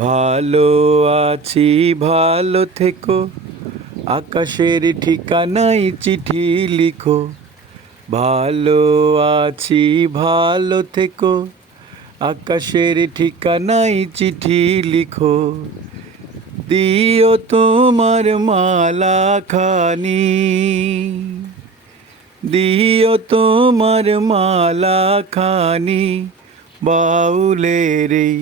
ভালো আছি ভালো থেকো, আকাশের ঠিকানায় চিঠি লিখো। ভালো আছি ভালো থেকো, আকাশের ঠিকানায় চিঠি লিখো। দিও তোমার মালা খানি, দিও তোমার মালা খানি, বাউলের এই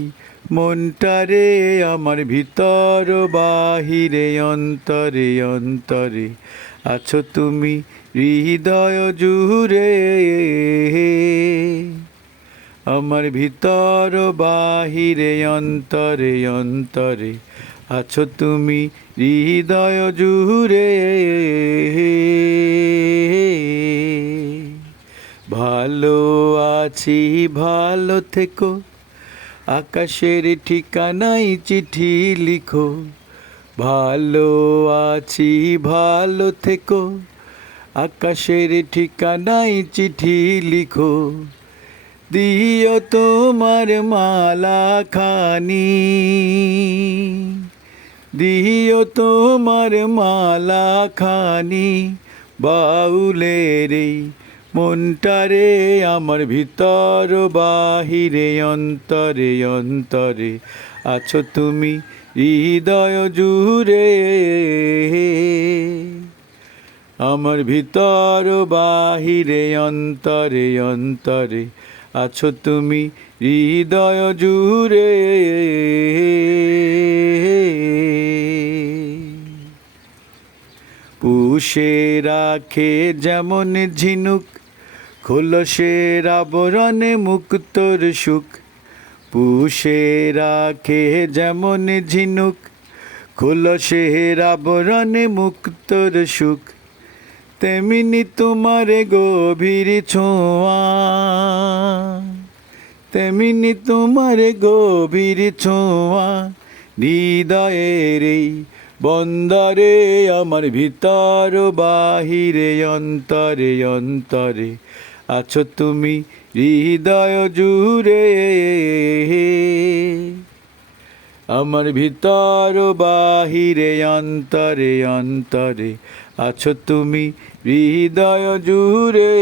মনটারে আমার ভিতর বাহিরে অন্তরে অন্তরে আছো তুমি হৃদয় জুড়ে। আমার ভিতর বাহিরে অন্তরে অন্তরে আছো তুমি হৃদয় জুড়ে। ভালো আছি ভালো থেকো, আকাশের ঠিকানায় চিঠি লিখো। ভালো আছি ভালো থেকো, আকাশের ঠিকানায় চিঠি লিখো। দিও তোমার মালা খানি, দিও তোমার মালা খানি, বাউলের এই মনটারে আমার ভিতর বাহিরে অন্তরে অন্তরে আছো তুমি হৃদয় জুড়ে। আমার ভিতর বাহিরে অন্তরে অন্তরে আছো তুমি হৃদয় জুড়ে। পুষে রাখে যেমন ঝিনুক, খোলসের আবরণে মুক্তর সুখ। পুষে রাখে যেমন ঝিনুক, খোলসের আবরণে মুক্তর সুখ। তেমনি তোমার গভীর ছোঁয়া, তেমনি তোমার গভীর ছোঁয়া, হৃদয়ের এই বন্দরে আমার ভিতর বাহিরে অন্তরে অন্তরে আছো তুমি হৃদয় জুড়ে। আমার ভিতর বাহিরে অন্তরে অন্তরে আছো তুমি হৃদয় জুড়ে।